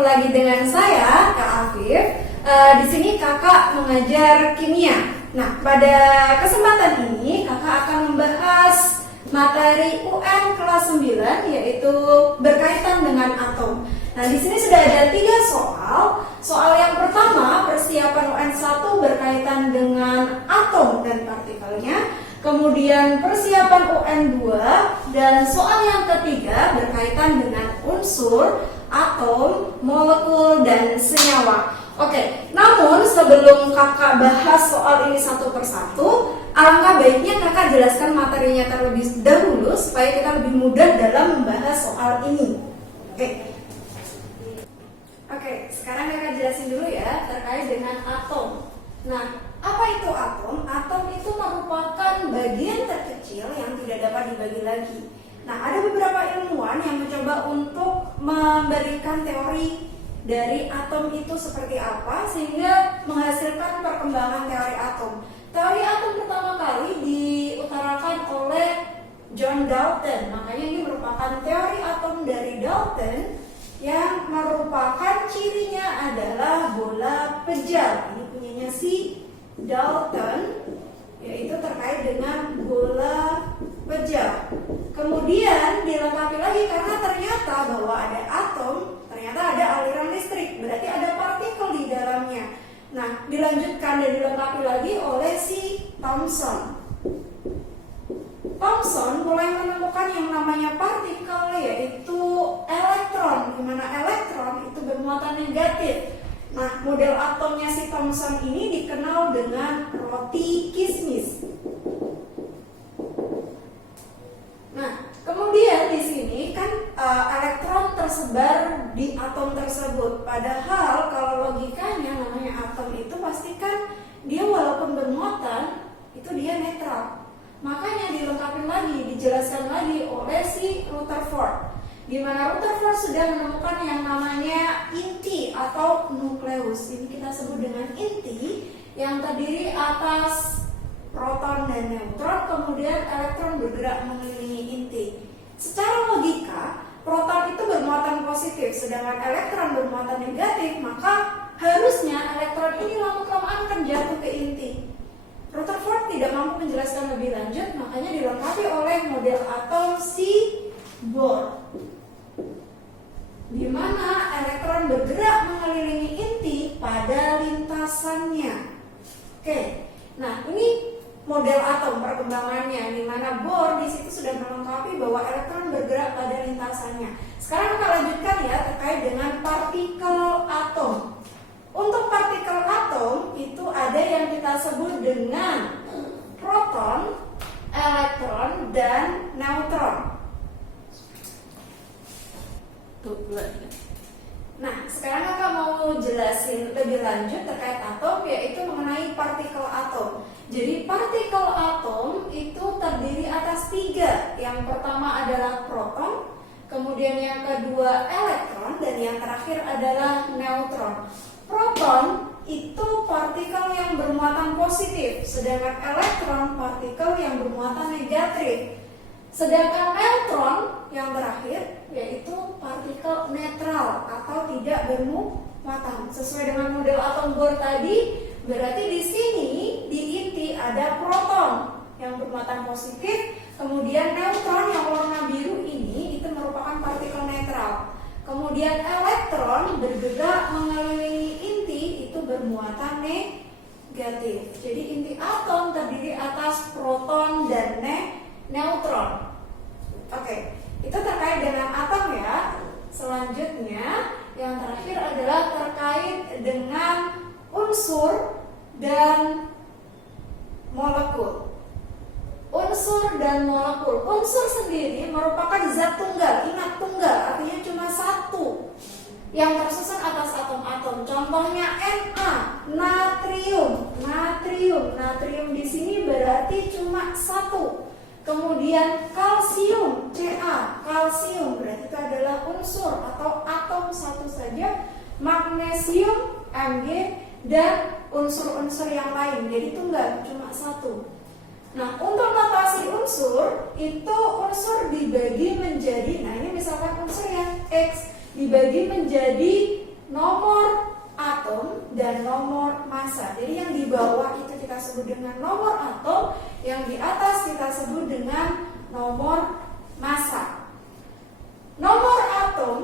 ketemu lagi dengan saya, Kak Afif. Di sini kakak mengajar kimia. Nah, pada kesempatan ini kakak akan membahas materi UN kelas 9, yaitu berkaitan dengan atom. Nah, di sini sudah ada 3 soal. Soal yang pertama, persiapan UN 1 berkaitan dengan atom dan partikelnya. Kemudian persiapan UN 2, dan soal yang ketiga berkaitan dengan unsur, atom, molekul, dan senyawa. Oke, namun sebelum kakak bahas soal ini satu persatu, alangkah baiknya kakak jelaskan materinya terlebih dahulu supaya kita lebih mudah dalam membahas soal ini. Oke, sekarang kakak jelasin dulu ya terkait dengan atom. Nah, apa itu atom? Atom itu merupakan bagian terkecil yang tidak dapat dibagi lagi. Nah, ada beberapa ilmuwan yang mencoba untuk memberikan teori dari atom itu seperti apa sehingga menghasilkan perkembangan teori atom. Teori atom pertama kali diutarakan oleh John Dalton. Makanya ini merupakan teori atom dari Dalton yang merupakan cirinya adalah bola pejal. Ini punyanya si Dalton, yaitu terkait dengan bola pejal. Kemudian dilengkapi lagi karena ternyata bahwa ada atom, ternyata ada aliran listrik, berarti ada partikel di dalamnya. Nah, dilanjutkan dan dilengkapi lagi oleh si Thomson. Thomson mulai menemukan yang namanya partikel, yaitu elektron, di mana elektron itu bermuatan negatif. Nah, model atomnya si Thomson ini dikenal dengan roti kismis. Nah, kemudian di sini kan elektron tersebar di atom tersebut. Padahal kalau logikanya namanya atom itu pastikan dia walaupun bermuatan itu dia netral. Makanya dilengkapi lagi, dijelaskan lagi oleh si Rutherford, di mana Rutherford sudah menemukan yang namanya inti atau nukleus. Ini kita sebut dengan inti yang terdiri atas proton dan neutron, kemudian elektron bergerak mengelilingi inti. Secara logika, proton itu bermuatan positif, sedangkan elektron bermuatan negatif, maka harusnya elektron ini lama-kelamaan akan jatuh ke inti. Rutherford tidak mampu menjelaskan lebih lanjut, makanya dilengkapi oleh model atom si Bohr, di mana elektron bergerak mengelilingi inti pada lintasannya. Oke, nah ini model atom perkembangannya, di mana Bohr di situ sudah melengkapi bahwa elektron bergerak pada lintasannya. Sekarang kita lanjutkan ya terkait dengan partikel atom. Untuk partikel atom itu ada yang kita sebut dengan proton, elektron, dan neutron. Nah, sekarang kakak mau jelasin lebih lanjut terkait atom, yaitu mengenai partikel atom. Jadi partikel atom itu terdiri atas 3. Yang pertama adalah proton, kemudian yang kedua elektron, dan yang terakhir adalah neutron. Proton itu partikel yang bermuatan positif, sedangkan elektron partikel yang bermuatan negatif. Sedangkan neutron yang terakhir yaitu partikel netral atau tidak bermuatan. Sesuai dengan model atom Bohr tadi, berarti di sini di inti ada proton yang bermuatan positif, kemudian neutron yang warna biru ini itu merupakan partikel netral. Kemudian elektron bergerak mengelilingi inti itu bermuatan negatif. Jadi inti atom terdiri atas proton dan neutron. Oke, itu terkait dengan atom ya. Selanjutnya yang terakhir adalah terkait dengan unsur dan molekul. Unsur dan molekul. Unsur sendiri merupakan zat tunggal. Ingat, tunggal artinya cuma satu yang tersusun atas atom-atom. Contohnya Na, natrium. Natrium di sini berarti cuma satu. Kemudian kalsium, Ca. Kalsium berarti itu adalah unsur atau atom satu saja. Magnesium, Mg, dan unsur-unsur yang lain. Jadi tunggal cuma satu. Nah, untuk notasi unsur, itu unsur dibagi menjadi, nah ini misalkan unsur yang X dibagi menjadi nomor atom dan nomor massa. Jadi yang di bawah itu kita sebut dengan nomor atom, yang di atas kita sebut dengan nomor massa. Nomor atom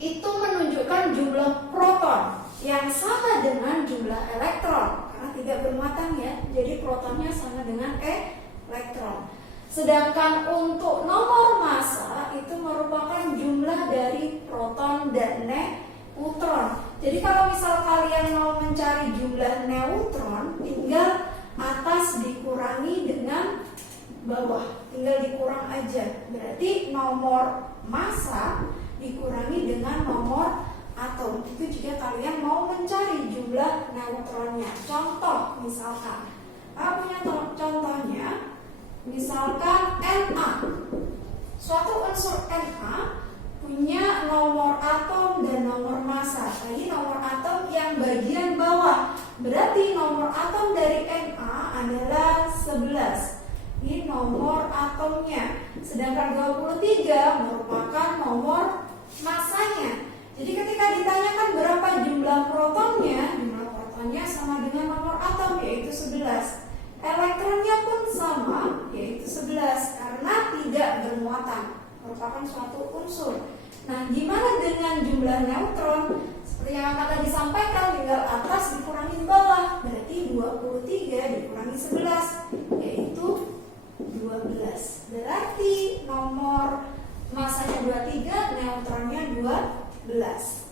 itu menunjukkan jumlah proton yang sama dengan jumlah elektron, karena tidak bermuatan ya. Jadi protonnya sama dengan elektron. Sedangkan untuk nomor massa itu merupakan jumlah dari proton dan neutron. Jadi kalau misal kalian mau mencari jumlah neutron, tinggal atas dikurangi dengan bawah, tinggal dikurang aja. Berarti nomor massa dikurangi dengan nomor atom. Itu jika kalian mau mencari jumlah neutronnya. Contoh misalkan, punya contohnya, misalkan Na. Suatu unsur Na punya nomor atom dan nomor massa. Tadi nomor atom yang bagian bawah, berarti nomor atom dari Na adalah 11. Ini nomor atomnya. Sedangkan 23 merupakan nomor massanya. Jadi ketika ditanyakan berapa jumlah protonnya sama dengan nomor atom, yaitu 11. Elektronnya pun sama, yaitu 11, karena tidak bermuatan, merupakan suatu unsur. Nah, gimana dengan jumlah neutron? Seperti yang akan disampaikan, tinggal atas dikurangi bawah, berarti 23 dikurangi 11, yaitu 12. Berarti nomor massanya 23, neutronnya 12.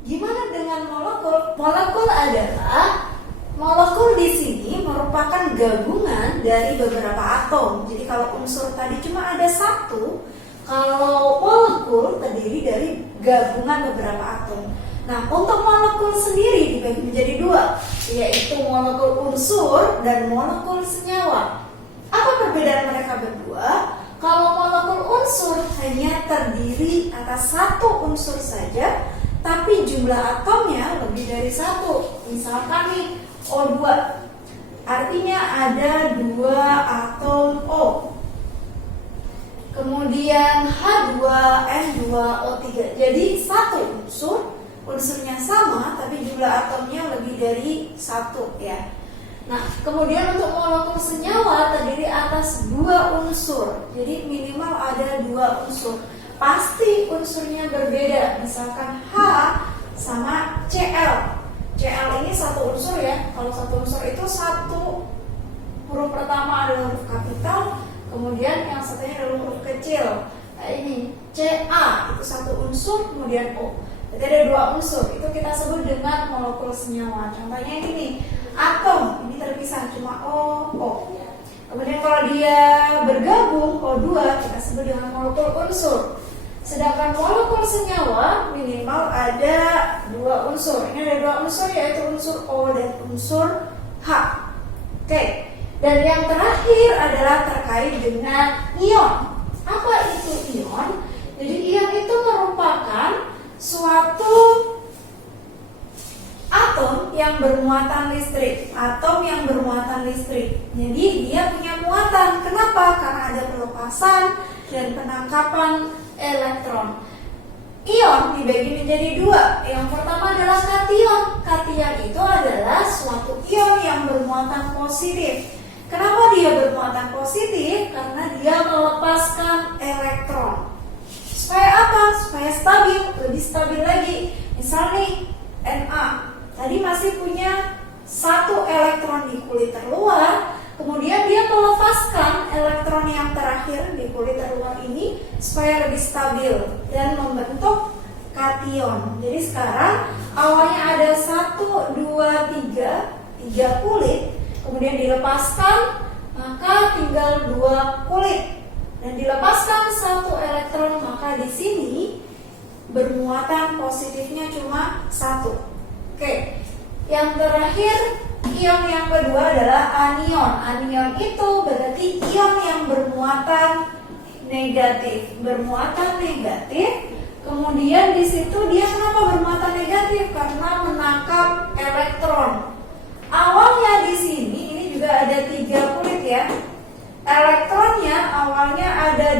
Gimana dengan molekul? Molekul adalah molekul di sini merupakan gabungan dari beberapa atom. Jadi kalau unsur tadi cuma ada satu, kalau molekul terdiri dari gabungan beberapa atom. Nah, untuk molekul sendiri dibagi menjadi dua, yaitu molekul unsur dan molekul senyawa. Apa perbedaan mereka berdua? Kalau molekul unsur hanya terdiri atas satu unsur saja, tapi jumlah atomnya lebih dari satu. Misalkan nih O2, artinya ada 2 atom O. Kemudian H2N2O3. Jadi satu unsur, unsurnya sama, tapi jumlah atomnya lebih dari satu ya. Nah, kemudian untuk molekul senyawa terdiri atas 2 unsur. Jadi minimal ada 2 unsur. Pasti unsurnya berbeda. Misalkan H sama Cl. Cl ini satu unsur ya. Kalau satu unsur itu satu huruf pertama adalah huruf kapital, kemudian yang satunya adalah huruf kecil. Nah, ini Ca itu satu unsur, kemudian O. Jadi ada 2 unsur. Itu kita sebut dengan molekul senyawa. Contohnya ini nih, atom ini terpisah cuma O. Kemudian kalau dia bergabung O2 kita sebut dengan molekul unsur. Sedangkan molekul senyawa minimal ada 2 unsur. Ini ada 2 unsur, yaitu unsur O dan unsur H. Oke. Dan yang terakhir adalah terkait dengan ion. Apa itu ion? Jadi ion itu merupakan suatu atom yang bermuatan listrik. Atom yang bermuatan listrik. Jadi dia punya muatan. Kenapa? Karena ada pelepasan dan penangkapan elektron. Ion dibagi menjadi 2. Yang pertama adalah kation. Kation itu adalah suatu ion yang bermuatan positif. Kenapa dia bermuatan positif? Karena dia melepaskan elektron. Supaya apa? Supaya stabil, lebih stabil lagi. Misal nih Na, tadi masih punya 1 elektron di kulit terluar, kemudian dia melepaskan elektron yang terakhir di kulit terluar ini supaya lebih stabil dan membentuk kation. Jadi sekarang awalnya ada 1, 2, 3 kulit, kemudian dilepaskan, maka tinggal 2 kulit. Dan dilepaskan 1 elektron, maka di sini bermuatan positifnya cuma 1. Oke. Yang terakhir, ion yang kedua adalah anion. Anion itu berarti ion yang bermuatan negatif. Bermuatan negatif. Kemudian di situ dia kenapa bermuatan negatif? Karena menangkap elektron. Awalnya di sini ini juga ada 3 kulit ya. Elektronnya awalnya ada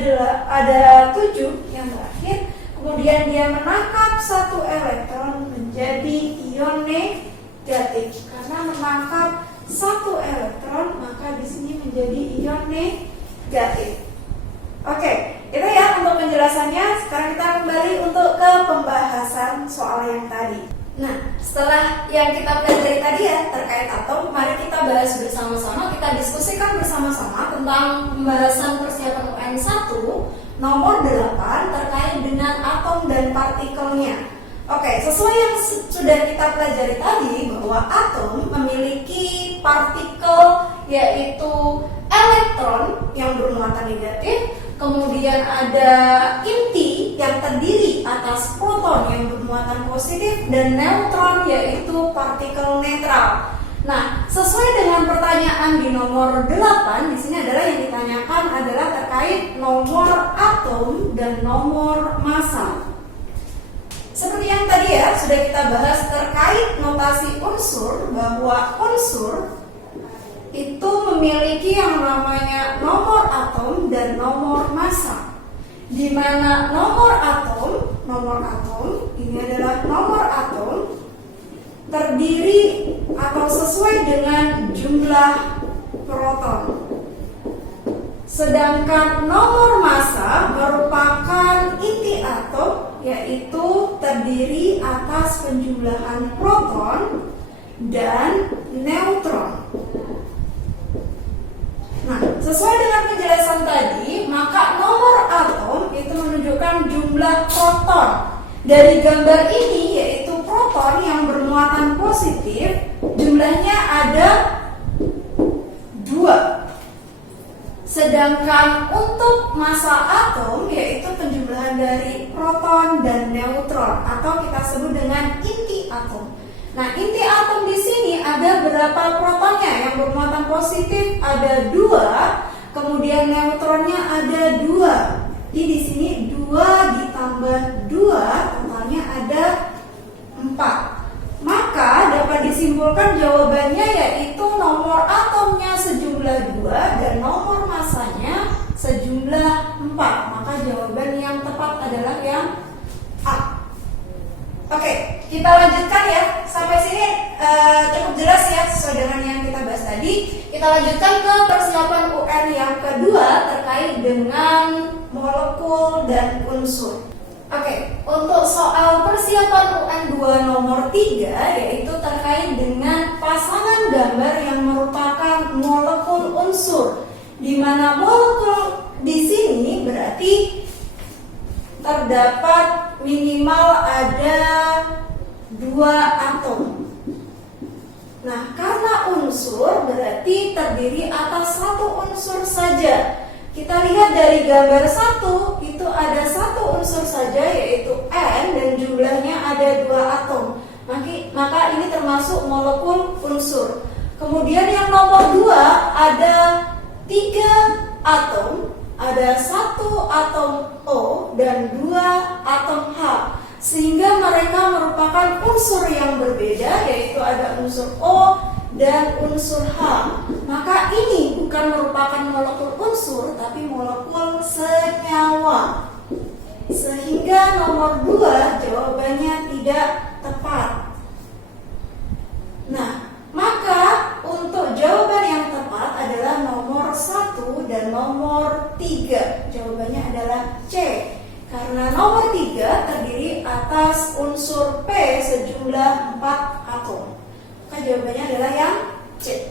7 yang terakhir. kemudian dia menangkap satu elektron menjadi ion negatif. Karena menangkap satu elektron, maka di sini menjadi ion negatif. Oke, itu ya untuk penjelasannya. Sekarang kita kembali untuk ke pembahasan soal yang tadi. Nah, setelah yang kita pelajari tadi ya terkait atom, mari kita bahas bersama-sama, kita diskusikan bersama-sama tentang pembahasan persiapan UN 1 nomor 8 terkait dengan atom dan partikelnya. Oke, sesuai yang sudah kita pelajari tadi bahwa atom memiliki partikel yaitu elektron yang bermuatan negatif, kemudian ada inti yang terdiri atas proton yang bermuatan positif dan neutron yaitu partikel netral. Nah, sesuai dengan pertanyaan di nomor 8, di sini adalah yang ditanyakan adalah terkait nomor atom dan nomor massa. Seperti yang tadi ya sudah kita bahas terkait notasi unsur, bahwa unsur itu memiliki yang namanya nomor atom dan nomor massa. Di mana nomor atom ini adalah nomor atom terdiri atau sesuai dengan jumlah proton. Sedangkan nomor massa merupakan inti atom yaitu terdiri atas penjumlahan proton dan neutron. Nah, sesuai dengan penjelasan tadi, maka nomor atom itu menunjukkan jumlah proton. Dari gambar ini yaitu proton yang bermuatan positif, jumlahnya ada 2. Sedangkan untuk massa atom yaitu penjumlahan dari proton dan neutron atau kita sebut dengan inti atom. Nah, inti atom di sini ada berapa protonnya? Yang bermuatan positif ada 2, kemudian neutronnya ada 2. Jadi di sini 2 ditambah 2 totalnya ada 4. Maka dapat disimpulkan jawabannya yaitu nomor atomnya sejumlah 2 dan nomor massanya sejumlah 4. Maka jawaban yang tepat adalah yang A. Oke, kita lanjutkan ya. Sampai sini cukup jelas ya sesuai dengan yang kita bahas tadi. Kita lanjutkan ke persiapan UN yang kedua terkait dengan molekul dan unsur. Oke, untuk soal persiapan UN 2 nomor 3 yaitu terkait dengan pasangan gambar yang merupakan molekul unsur, di mana molekul di sini berarti terdapat minimal ada 2 atom. Nah, karena unsur berarti terdiri atas 1 unsur saja. Kita lihat dari gambar 1 itu ada 1 unsur saja yaitu N dan jumlahnya ada 2 atom. Maka ini termasuk molekul unsur. Kemudian yang nomor 2 ada 3 atom, ada 1 atom O dan 2 atom H. Sehingga mereka merupakan unsur yang berbeda yaitu ada unsur O dan unsur H. Maka ini bukan merupakan molekul unsur tapi molekul senyawa. Sehingga nomor 2 jawabannya tidak tepat. Nah, maka untuk jawaban yang tepat adalah nomor 1 dan nomor 3. Jawabannya adalah C. Karena nomor 3 terdiri atas unsur P sejumlah 4 atom. Maka jawabannya adalah yang C.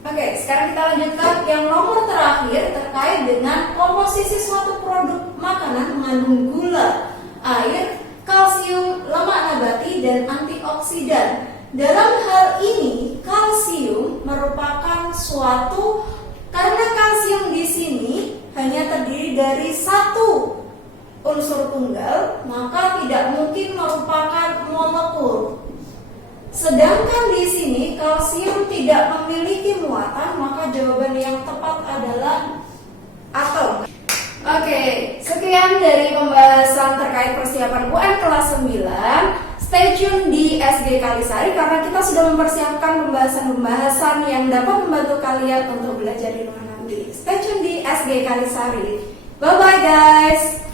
Oke, sekarang kita lanjutkan yang nomor terakhir terkait dengan komposisi suatu produk makanan mengandung gula, air, kalsium, lemak nabati, dan antioksidan. Dalam hal ini, kalsium merupakan suatu, karena kalsium di sini hanya terdiri dari 1 unsur tunggal, maka tidak mungkin merupakan molekul. Sedangkan di sini kalsium tidak memiliki muatan, maka jawaban yang tepat adalah atom. Oke, sekian dari pembahasan terkait persiapan UN kelas 9. Stay tune di SG Kalisari karena kita sudah mempersiapkan pembahasan-pembahasan yang dapat membantu kalian untuk belajar di rumah nanti. Stay tune di SG Kalisari. Bye bye guys.